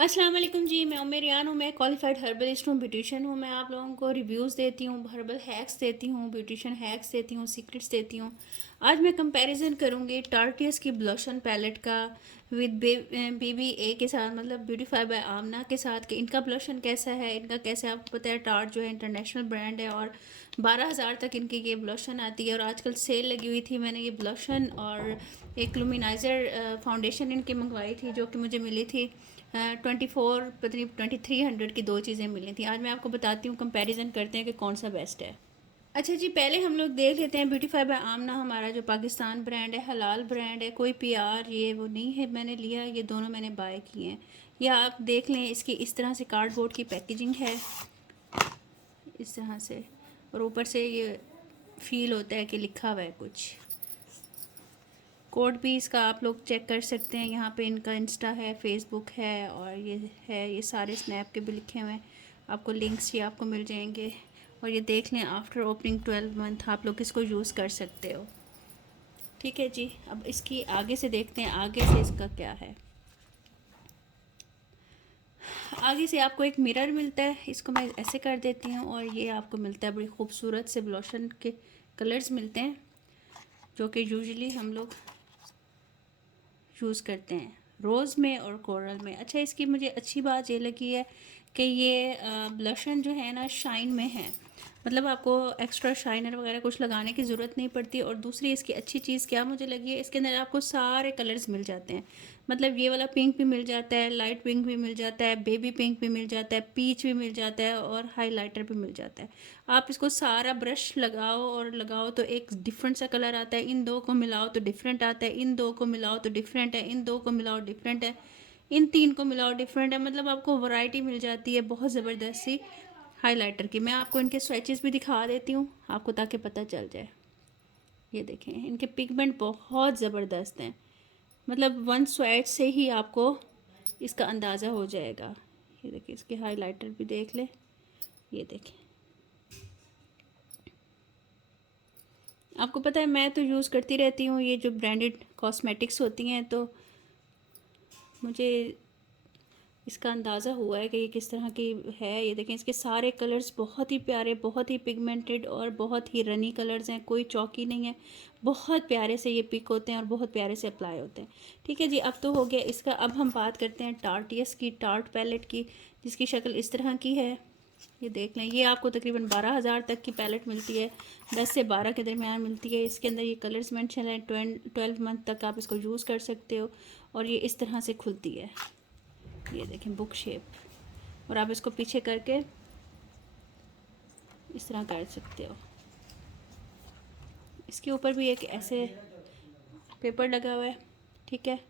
अस्सलाम वालेकुम जी। मैं उम्मे रियान हूँ। मैं क्वालिफाइड हर्बलिस्ट हूँ, ब्यूटिशियन हूँ। मैं आप लोगों को रिव्यूज़ देती हूँ, हर्बल हैक्स देती हूँ, ब्यूटिशियन हैक्स देती हूँ, सीक्रेट्स देती हूँ। आज मैं कंपैरिजन करूँगी टार्टियस की ब्लशन पैलेट का विद BBA के साथ, मतलब ब्यूटीफाई बाय आमना के साथ, कि इनका ब्लशन कैसा है, इनका कैसे। आपको पता है टार्ट जो है इंटरनेशनल ब्रांड है और 12,000 तक इनकी ये ब्लशन आती है। और आजकल सेल लगी हुई थी, मैंने ये ब्लशन और एक लुमिनाइज़र फाउंडेशन इनकी मंगवाई थी जो कि मुझे मिली थी 24 पता नहीं 2300 की। दो चीज़ें मिली थी। आज मैं आपको बताती हूँ, कंपैरिजन करते हैं कि कौन सा बेस्ट है। अच्छा जी, पहले हम लोग देख लेते हैं ब्यूटीफाई बाय आमना, हमारा जो पाकिस्तान ब्रांड है, हलाल ब्रांड है, कोई PR ये वो नहीं है। मैंने लिया, ये दोनों मैंने बाय किए हैं। या आप देख लें, इसकी इस तरह से कार्डबोर्ड की पैकेजिंग है, इस तरह से, और ऊपर से ये फील होता है कि लिखा हुआ है कुछ। कोड भी इसका आप लोग चेक कर सकते हैं। यहाँ पे इनका इंस्टा है, फेसबुक है, और ये है, ये सारे स्नैप के भी लिखे हुए हैं। आपको लिंक्स ये आपको मिल जाएंगे। और ये देख लें, आफ्टर ओपनिंग 12 मंथ आप लोग इसको यूज़ कर सकते हो। ठीक है जी, अब इसकी आगे से देखते हैं, आगे से इसका क्या है। आगे से आपको एक मिरर मिलता है, इसको मैं ऐसे कर देती हूँ, और ये आपको मिलता है बड़ी खूबसूरत से ब्लोशन के कलर्स मिलते हैं जो कि यूजुअली हम लोग यूज़ करते हैं रोज़ में और कोरल में। अच्छा, इसकी मुझे अच्छी बात ये लगी है कि ये ब्लशन जो है ना, शाइन में है, मतलब आपको एक्स्ट्रा शाइनर वगैरह कुछ लगाने की ज़रूरत नहीं पड़ती। और दूसरी इसकी अच्छी चीज़ क्या मुझे लगी है, इसके अंदर आपको सारे कलर्स मिल जाते हैं। मतलब ये वाला पिंक भी मिल जाता है, लाइट पिंक भी मिल जाता है, बेबी पिंक भी मिल जाता है, पीच भी मिल जाता है, और हाइलाइटर भी मिल जाता है। आप इसको सारा ब्रश लगाओ और लगाओ तो एक डिफरेंट सा कलर आता है। इन दो को मिलाओ तो डिफरेंट आता है, इन दो को मिलाओ तो डिफरेंट है, इन दो को मिलाओ डिफरेंट है, इन तीन को मिलाओ डिफरेंट है। मतलब आपको वैरायटी मिल जाती है बहुत ज़बरदस्त सी हाइलाइटर की। मैं आपको इनके स्वेचेस भी दिखा देती हूँ आपको, ताकि पता चल जाए। ये देखें, इनके पिगमेंट बहुत ज़बरदस्त हैं। मतलब वन स्वेच से ही आपको इसका अंदाज़ा हो जाएगा। ये देखिए, इसके हाइलाइटर भी देख ले। ये देखें, आपको पता है मैं तो यूज़ करती रहती हूँ ये जो ब्रांडेड कॉस्मेटिक्स होती हैं, तो मुझे इसका अंदाज़ा हुआ है कि ये किस तरह की है। ये देखें, इसके सारे कलर्स बहुत ही प्यारे, बहुत ही पिगमेंटेड और बहुत ही रनी कलर्स हैं, कोई चौकी नहीं है। बहुत प्यारे से ये पिक होते हैं और बहुत प्यारे से अप्लाई होते हैं। ठीक है जी, अब तो हो गया इसका। अब हम बात करते हैं टार्टियस की टार्ट पैलेट की, जिसकी शक्ल इस तरह की है। ये देख लें, ये आपको तकरीबन 12,000 तक की पैलेट मिलती है, 10 से 12 के दरमियान मिलती है। इसके अंदर ये कलर्स मेंशन है, 12 मंथ तक आप इसको यूज़ कर सकते हो। और ये इस तरह से खुलती है, ये देखें, बुक शेप। और आप इसको पीछे करके इस तरह कर सकते हो। इसके ऊपर भी एक ऐसे पेपर लगा हुआ है। ठीक है,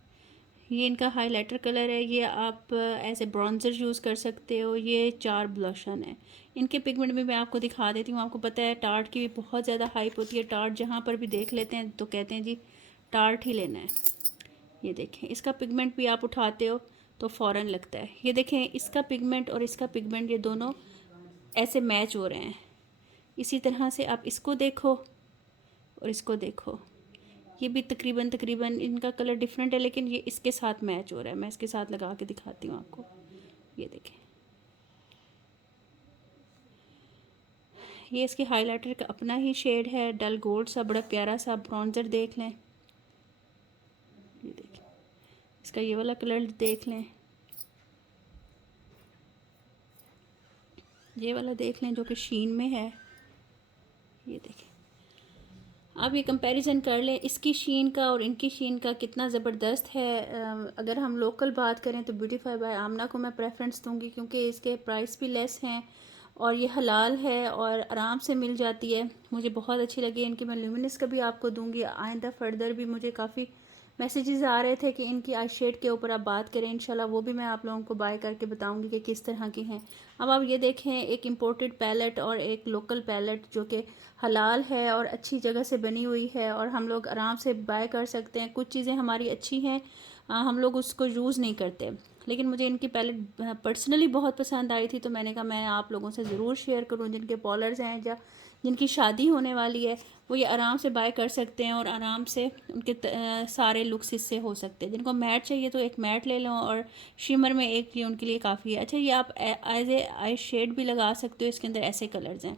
ये इनका हाइलाइटर कलर है। ये आप एज ए ब्रॉन्ज़र यूज़ कर सकते हो। ये 4 ब्लशन है। इनके पिगमेंट भी मैं आपको दिखा देती हूँ। आपको पता है टार्ट की भी बहुत ज़्यादा हाइप होती है। टार्ट जहाँ पर भी देख लेते हैं तो कहते हैं जी टार्ट ही लेना है। ये देखें, इसका पिगमेंट भी आप उठाते हो तो फ़ौरन लगता है। ये देखें, इसका पिगमेंट और इसका पिगमेंट, ये दोनों ऐसे मैच हो रहे हैं। इसी तरह से आप इसको देखो और इसको देखो, ये भी तकरीबन तकरीबन इनका कलर डिफरेंट है, लेकिन ये इसके साथ मैच हो रहा है। मैं इसके साथ लगा के दिखाती हूँ आपको। ये देखें, ये इसके हाइलाइटर का अपना ही शेड है, डल गोल्ड सा, बड़ा प्यारा सा ब्रॉन्जर देख लें। ये देखें, इसका ये वाला कलर देख लें, ये वाला देख लें जो कि शीन में है। ये देखें, आप ये कंपैरिजन कर लें, इसकी शीन का और इनकी शीन का कितना ज़बरदस्त है। अगर हम लोकल बात करें तो ब्यूटीफाई बाय आमना को मैं प्रेफरेंस दूंगी, क्योंकि इसके प्राइस भी लेस हैं और ये हलाल है और आराम से मिल जाती है। मुझे बहुत अच्छी लगी इनकी। मैं ल्यूमिनस का भी आपको दूंगी आइंदा। फर्दर भी मुझे काफ़ी मैसेजेस आ रहे थे कि इनकी आई शेड के ऊपर आप बात करें, इंशाल्लाह वो भी मैं आप लोगों को बाय करके बताऊंगी कि किस तरह की हैं। अब आप ये देखें, एक इम्पोर्टेड पैलेट और एक लोकल पैलेट जो कि हलाल है और अच्छी जगह से बनी हुई है और हम लोग आराम से बाय कर सकते हैं। कुछ चीज़ें हमारी अच्छी हैं, हम लोग उसको यूज़ नहीं करते, लेकिन मुझे इनकी पैलेट पर्सनली बहुत पसंद आई थी, तो मैंने कहा मैं आप लोगों से ज़रूर शेयर करूं। जिनके पॉलर्स हैं या जिनकी शादी होने वाली है वो ये आराम से बाय कर सकते हैं और आराम से उनके सारे लुक्स इससे हो सकते हैं। जिनको मैट चाहिए तो एक मैट ले लो और शिमर में एक भी उनके लिए काफ़ी है। अच्छा, ये आप एज ए आई शेड भी लगा सकते हो, इसके अंदर ऐसे कलर्स हैं।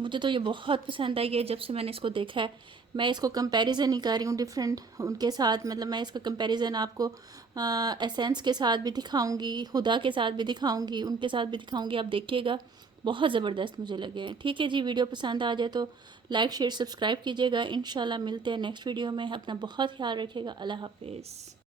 मुझे तो ये बहुत पसंद आई है जब से मैंने इसको देखा है। मैं इसको कंपैरिजन नहीं कर रही हूँ डिफरेंट उनके साथ, मतलब मैं इसका कंपैरिजन आपको एसेंस के साथ भी दिखाऊंगी, हुदा के साथ भी दिखाऊंगी, उनके साथ भी दिखाऊंगी, आप देखिएगा बहुत ज़बरदस्त मुझे लगे हैं। ठीक है जी, वीडियो पसंद आ जाए तो लाइक शेयर सब्सक्राइब कीजिएगा। इंशाल्लाह मिलते हैं नेक्स्ट वीडियो में। अपना बहुत ख्याल रखिएगा। अल्लाह हाफिज़।